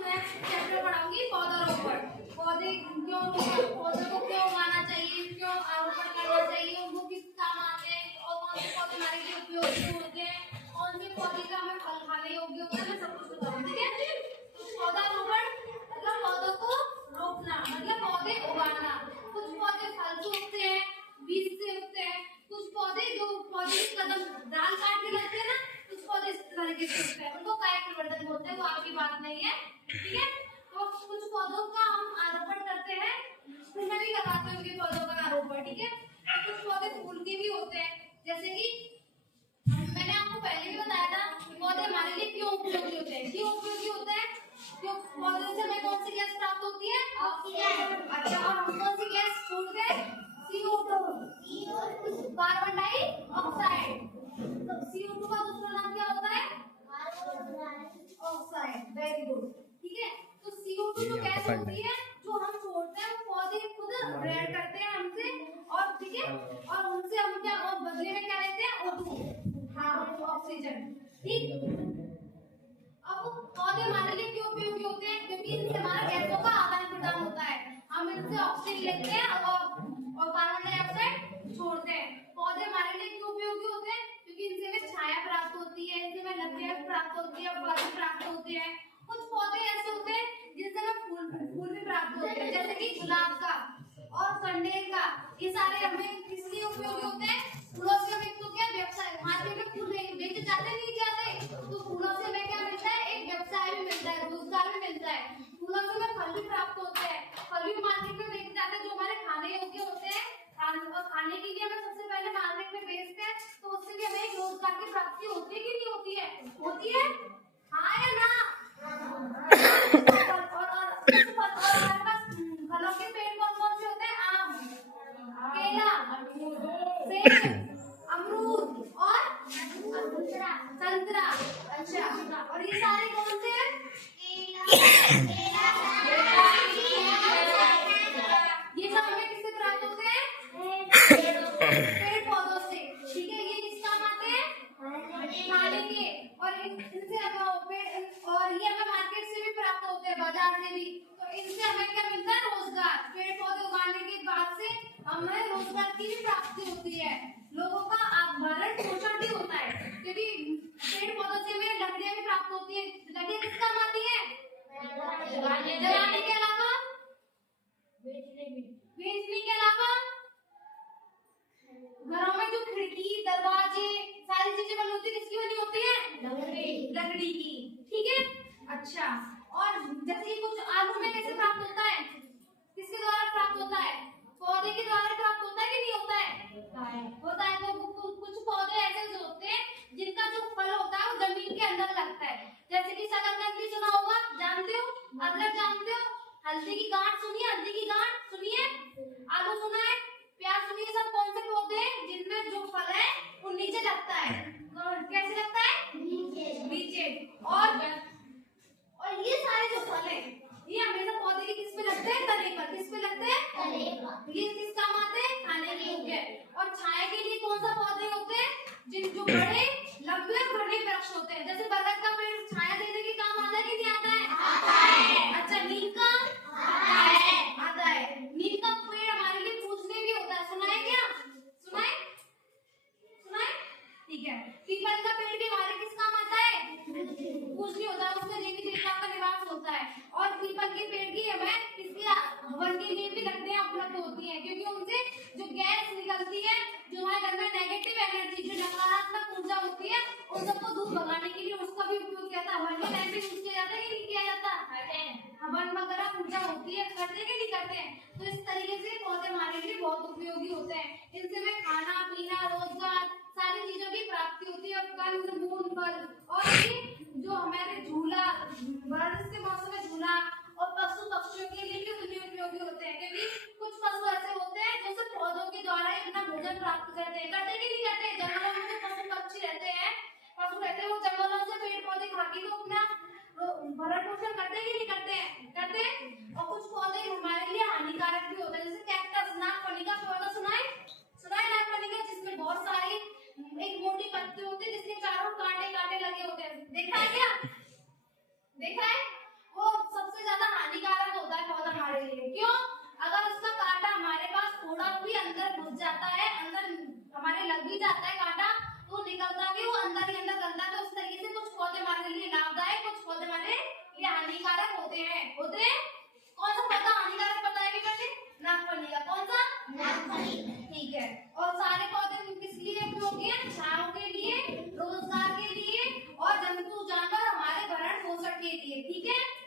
मैं चैप्टर पढ़ाऊंगी पौधारोपण। पौधे क्यों, पौधे को क्यों उगाना चाहिए, क्यों आरोपण करना चाहिए, उनको किस काम आते हैं और कौन से पौधे हमारे लिए उपयोगी होते हैं, कौन से पौधे का हमें फल खाने योग्य होता है, मैं सब कुछ बताऊंगी। ठीक है, तो पौधारोपण मतलब पौधों को रोपना, मतलब पौधे उगाना। कुछ पौधे फल से उगते हैं, बीज से उगते हैं, कुछ पौधे जो पौधे की कदम डाल काट के लगते हैं ना, कुछ पौधे इस तरीके से उगते हैं, उनको काया परिवर्तन बोलते हैं, वो आपकी बात नहीं है। ठीक है, तो कुछ पौधों का हम आरोपण करते हैं, स्कूल में भी कराते हैं पौधों का आरोपण। ठीक है, कुछ पौधे फूल के भी होते हैं, जैसे कि मैंने आपको पहले भी बताया था पौधे हमारे लिए क्यों उपयोगी होते हैं। क्यों उपयोगी होते हैं? क्यों पौधे से हमें कौन सी गैस प्राप्त होती है? ऑक्सीजन। अच्छा, और हम कौन सी गैस छोड़ते हैं? CO2, carbon dioxide. तो CO2 का दूसरा नाम क्या होता है? ऑक्साइड। Very good. ठीक है, तो CO2 जो गैस होती है जो हम छोड़ते हैं, वो पौधे खुद ग्रहण करते हैं हमसे, और ठीक है, और उनसे हम क्या, और बदले में क्या लेते हैं? O2, हाँ, ऑक्सीजन। ठीक, अब पौधे हमारे लिए क्यों उपयोगी होते हैं? क्योंकि इनसे हमारा गैसों का आदान प्रदान होता है, हम इनसे ऑक्सीजन लेते हैं और कार्बन डाइऑक्साइड छोड़ते हैं। पौधे हमारे लिए क्यों उपयोगी होते हैं? क्योंकि इनसे हमें छाया प्राप्त होती है, इनसे हमें लकड़ियां प्राप्त होती है, फल प्राप्त होते हैं। कुछ पौधे ऐसे होते हैं जिनसे हमें फूल भी प्राप्त होते हैं, जैसे कि गुलाब का और कनेर का। ये सारे हमें किस लिए उपयोगी होते हैं? फूलों से हमें तो क्या व्यवसाय, मार्केट में फूल बेचे जाते नहीं जाते, तो फूलों से हमें क्या मिलता है? एक व्यवसाय भी मिलता है, रोजगार भी मिलता है। फूलों से हमें फल भी प्राप्त होते हैं, फल भी मार्केट में बेचे जाते हैं जो हमारे खाने योग्य होते हैं, और खाने के लिए हमें सबसे पहले मार्केट में बेचते हैं, तो उससे भी हमें एक रोजगार की प्राप्ति होती है कि नहीं होती है? होती है, हाँ या ना? और हमारे पास फलों के पेड़ कौन कौन से होते हैं? आम, केला, सेब, अमरूद और संतरा। अच्छा, और ये सारे कौन से हैं? ये सब हमें किससे प्राप्त होते हैं? पेड़ पौधों से। ठीक है, ये किस काम आते हैं? खाने के, और इनसे हमें और ये हमें मार्केट से भी प्राप्त होते हैं, बाजार से भी। तो इनसे हमें क्या मिलता है? रोजगार। पेड़ पौधे उगाने के बाद से हमें रोजगार की भी प्राप्ति होती है, लोगों का भरण पोषण भी होता है, क्योंकि पेड़ पौधों से हमें लकड़ियां भी प्राप्त होती है। लकड़ियां किस काम आती है? जलाने के अलावा, बेचने के अलावा, घरों में जो खिड़की दरवाजे सारी चीजें बनी होती है, किसकी बनी होती है? लकड़ी की। ठीक है, अच्छा, और जैसे कि कुछ आलू में कैसे प्राप्त होता है? किसके द्वारा प्राप्त होता है? पौधे के द्वारा प्राप्त होता है कि नहीं होता है? होता है। तो कुछ पौधे ऐसे होते हैं जिनका जो फल होता है वो जमीन के अंदर लगता है, जैसे कि शकरकंदी सुना होगा, जानते हो? अदरक जानते हो? हल्दी की गांठ सुनिए, हल्दी की गांठ सुनिए, आलू सुना है, प्याज सुनिए। सब कौन से पौधे हैं जिनमें जो फल है वो नीचे लगता है? कैसे लगता है? नीचे। और ये सारे जो फल है ये हमेशा पौधे के किस पे लगते हैं? तने पर। किस पे लगते हैं? तने पर। ये किस काम आते हैं? खाने के योग्य। और छाया के लिए कौन सा पौधे होते हैं? जिन जो बड़े लंबे और घने वृक्ष होते हैं, जैसे बरगद का पेड़ छाया देने के काम आता है कि नहीं आता है? आता है। अच्छा, नीम का? आता है। आता है। नीम का पेड़ हमारे लिए पूजनीय भी होता है, सुना है क्या? सुना है? सुना है? ठीक है। पीपल का पेड़ भी हमारे किस काम आता है? पूजनीय होता है, उसमें देवी देवताओं का निवास होता है। और पीपल के पेड़ की हमें किसकी हवन के लिए भी लकड़ियां उपलब्ध होती हैं, क्योंकि उनसे जो गैस निकलती है, जो हमारे घर में नेगेटिव एनर्जी, जो नकारात्मक ऊर्जा होती है, उन सबको दूर भगाने के लिए उसका भी उपयोग किया जाता है। हवन में टाइम पे यूज किया जाता है कि नहीं किया जाता? हवन वगैरह पूजा होती है, करते कि नहीं करते हैं? तो इस तरीके से पौधे हमारे लिए बहुत उपयोगी होते हैं, इनसे हमें खाना पीना, रोजगार, सारी चीजों की प्राप्ति होती है। कंद मूल फल, और ये जो हमारे झूला, बारिश के मौसम में झूला, और पशु पक्षियों के लिए भी उतने उपयोगी होते हैं, क्योंकि कुछ पशु ऐसे होते हैं जो सिर्फ पौधों के द्वारा ही अपना भोजन प्राप्त करते हैं। करते कि नहीं करते? जंगलों में जो पशु पक्षी रहते हैं, पशु रहते हैं, वो जंगलों से पेड़ पौधे खा के तो अपना भरण पोषण करते कि नहीं करते हैं? करते हैं। और कुछ पौधे हमारे लिए हानिकारक भी होते हैं, जैसे कैक्टस, नागफनी का पौधा सुना है? सुना है नागफनी का? जिसमें बहुत सारी एक मोटी पत्ती होती है, जिसके चारों कांटे कांटे लगे होते हैं, देखा है क्या? देखा है? वो ज्यादा हानिकारक होता है पौधा हमारे लिए। क्यों? अगर उसका कांटा हमारे पास थोड़ा भी अंदर घुस जाता है, अंदर हमारे लग भी जाता है कांटा, तो निकलता भी वो अंदर ही अंदर गलता है। तो उस तरीके से कुछ पौधे हमारे लिए लाभदायक, कुछ पौधे हमारे लिए हानिकारक होते हैं। कौन सा पौधा हानिकारक बताएगी बेटे? नागफनी का। कौन सा? नागफनी। ठीक है। और सारे पौधे किस लिए उपयोगी हैं? छांव के लिए, रोजगार के लिए और जंतु जानवर हमारे भरण पोषण के लिए। ठीक है।